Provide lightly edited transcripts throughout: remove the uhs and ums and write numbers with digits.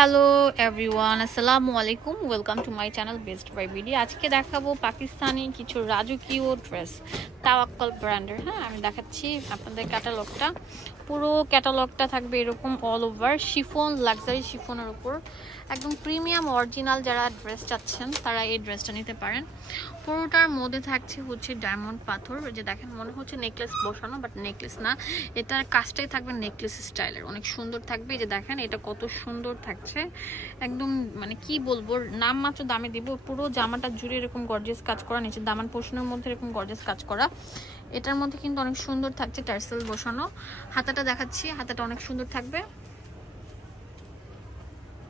Hello everyone, আসসালামু আলাইকুম। Welcome to my channel best by BD. আজকে দেখাবো পাকিস্তানি কিছু রাজকীয় ড্রেস, তাওয়াক্কাল ব্র্যান্ডের। হ্যাঁ, আমি দেখাচ্ছি আপনাদের ক্যাটালগটা। পুরো ক্যাটালগটা থাকবে এরকম অল ওভার শিফন, লাক্সারি শিফনের উপর একদম প্রিমিয়াম অরিজিনাল। যারা ড্রেস চাচ্ছেন তারা এই ড্রেসটা নিতে পারেন। পুরোটার মধ্যে থাকছে হচ্ছে ডায়মন্ড পাথর, যে দেখেন মনে হচ্ছে নেকলেস বসানো, বাট নেকলেস না, এটার কাজটাই থাকবে নেকলেস স্টাইলের, অনেক সুন্দর থাকবে। যে দেখেন এটা কত সুন্দর থাকছে, একদম মানে কি বলবো, নাম মাত্র দামে দিব। পুরো জামাটা জুড়ে এরকম গর্জিয়াস কাজ করা, নিচে দামান পোর্শনের মধ্যে এরকম গর্জিয়াস কাজ করা। এটার মধ্যে কিন্তু অনেক সুন্দর থাকছে টার্সেল বসানো। হাতাটা দেখাচ্ছি, হাতাটা অনেক সুন্দর থাকবে,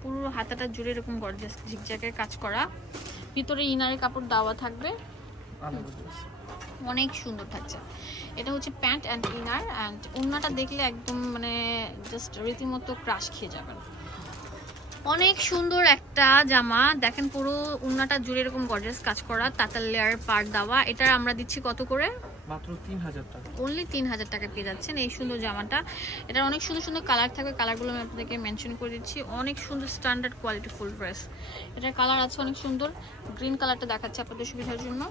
পুরো হাতাটা জুড়ে এরকম গর্জিয়াস ঝিকঝাকের কাজ করা। ভিতরে ইনারের কাপড় দেওয়া থাকবে, অনেক সুন্দর থাকছে। এটা হচ্ছে প্যান্ট অ্যান্ড ইনার, অ্যান্ড ওড়নাটা দেখলে একদম মানে জাস্ট রীতিমতো ক্রাশ খেয়ে যাবেন। অনেক সুন্দর একটা জামা, দেখেন পুরো ওড়নাটা জুড়ে এরকম গর্জিয়াস কাজ করা, তাতার লেয়ার পার দেওয়া। এটা আমরা দিচ্ছি কত করে? মাত্র 3000 টাকা, অনলি 3000 টাকা পেয়ে যাচ্ছেন এই সুন্দর জামাটা। এটার অনেক সুন্দর সুন্দর কালার থাকবে, কালারগুলো আমি আপনাদেরকে মেনশন করে দিচ্ছি। অনেক সুন্দর স্ট্যান্ডার্ড কোয়ালিটি ফুল ড্রেস। এটার কালার আছে অনেক সুন্দর, গ্রিন কালারটা দেখাচ্ছে আপনাদের সুবিধার জন্য।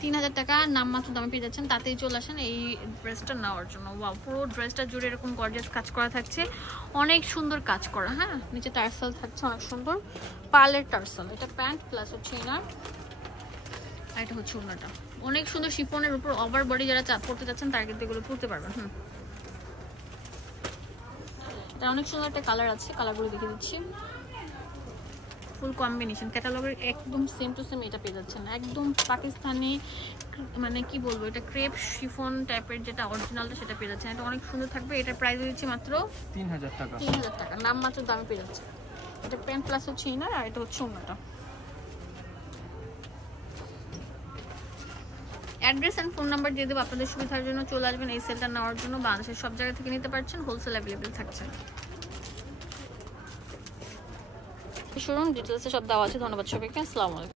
3000 টাকা নামমাত্র দামে পেয়ে যাচ্ছেন, তাতেই চলে আসেন এই ড্রেসটা নেওয়ার জন্য। ওয়াও, পুরো ড্রেসটা জুড়ে এরকম গর্জিয়াস কাজ করা থাকছে, অনেক সুন্দর কাজ করা। হ্যাঁ, নিচে টার্সেল থাকছে অনেক সুন্দর পার্লের টার্সেল। এটা প্যান্ট প্লাস হচ্ছে ইনার, আর এটা হচ্ছে ওড়নাটা অনেক সুন্দর শিফনের উপর ওভার বডি। যারা পড়তে যাচ্ছেন তারা কিন্তু এগুলো পড়তে পারবেন। এটা অনেক সুন্দর একটা কালার আছে, কালারগুলো দেখে দিচ্ছি। ফুল কম্বিনেশন, ক্যাটালগের একদম সেম টু সেম এটা পেয়ে যাচ্ছেন, একদম পাকিস্তানি মানে কি বলবো, এটা ক্রেপ শিফন টাইপের যেটা অরিজিনালটা সেটা পেয়ে যাচ্ছেন। এটা অনেক সুন্দর থাকবে। এটা প্রাইস দিচ্ছি মাত্র 3000 টাকা। 3000 টাকা নাম মাত্র দামে পেয়ে যাচ্ছে। এটা প্যান্ট প্লাস হচ্ছে ইনার, আর এটা হচ্ছে ওড়নাটা। অ্যাড্রেস অ্যান্ড ফোন নাম্বার দিয়ে দেবো আপনাদের সুবিধার জন্য। চলে আসবেন এই সেলটা নেওয়ার জন্য। বাংলাদেশের সব জায়গা থেকে নিতে পারছেন, হোলসেল অ্যাভেলেবেল থাকছে। শোরুম ডিটেলসে সব দেওয়া আছে। ধন্যবাদ সবাইকে, আসসালামু আলাইকুম।